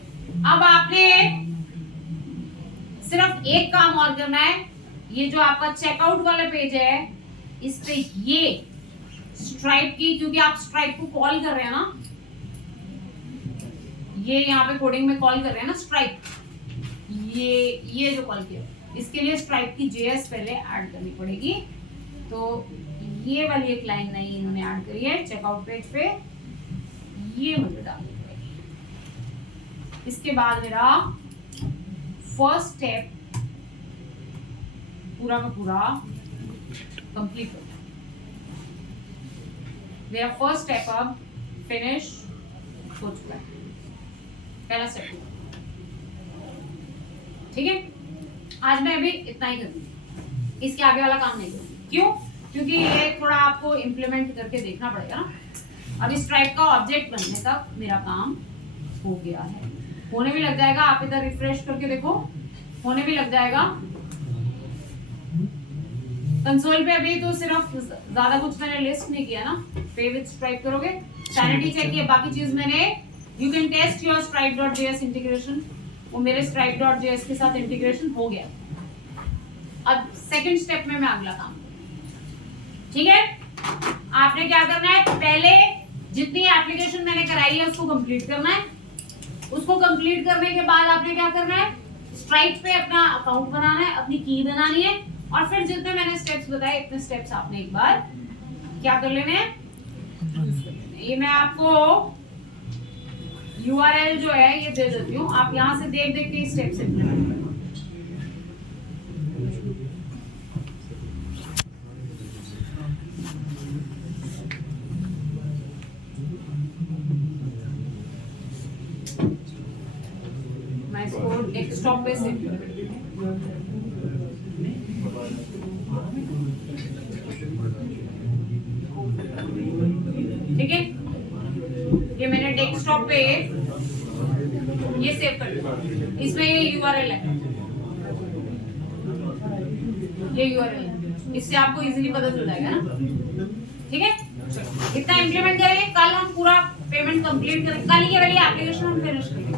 अब आपने सिर्फ एक काम और करना है, ये जो आपका चेकआउट वाला पेज है, इस पे ये स्ट्राइप की, क्योंकि आप स्ट्राइप को कॉल कर रहे हैं ना, ये यहाँ पे कोडिंग में कॉल कर रहे हैं ना स्ट्राइप, ये जो कॉल किया, इसके लिए स्ट्राइप की जेएस पहले ऐड करनी पड़ेगी। तो ये वाली एक लाइन नहीं इन्होंने ऐड करी है चेकआउट पेज पे, ये मुझे डालनी पड़ेगी। इसके बाद मेरा फर्स्ट स्टेप पूरा का पूरा कंप्लीट हो गया। मेरा फर्स्ट स्टेप अब फिनिश हो चुका है, पहला स्टेप। ठीक है, आज मैं अभी इतना ही करूंगी, इसके आगे वाला काम नहीं करूंगी। क्यों? क्योंकि ये थोड़ा आपको इम्प्लीमेंट करके देखना पड़ेगा ना। अब इस टाइप का ऑब्जेक्ट बनने तक मेरा काम हो गया है, होने भी लग जाएगा। आप इधर रिफ्रेश करके देखो, होने भी लग जाएगा। कंसोल पे अभी तो सिर्फ ज्यादा कुछ मैंने लिस्ट नहीं किया ना, पे विद स्ट्राइप करोगे, सैनिटी चेक किया, बाकी चीज मैंने, you can test your stripe.js integration, वो मेरे stripe.js के साथ इंटीग्रेशन हो गया। अब सेकंड स्टेप में मैं अगला काम, ठीक है, आपने क्या करना है, पहले जितनी एप्लीकेशन मैंने कराई है उसको कंप्लीट करना है। उसको कंप्लीट करने के बाद आपने क्या करना है, स्ट्राइप पे अपना अकाउंट बनाना है, अपनी की बनानी है, और फिर जितने मैंने स्टेप्स बताए इतने स्टेप्स आपने एक बार क्या कर लेने हैं। ये मैं आपको URL जो है ये दे देती हूँ, आप यहाँ से देख देख के स्टेप्स इम्प्लीमेंट करना। मैं इसको डेस्कटॉप पे सेव कर, ठीक है, ये मैंने डेस्कटॉप पे ये सेव कर दिया। इसमें ये URL है, ये URL है, इससे आपको इजीली पता चल जाएगा ना। ठीक है, इतना इंप्लीमेंट करेंगे, कल हम पूरा पेमेंट कंप्लीट करेंगे, कल ये वाली एप्लीकेशन हम फिनिश करेंगे।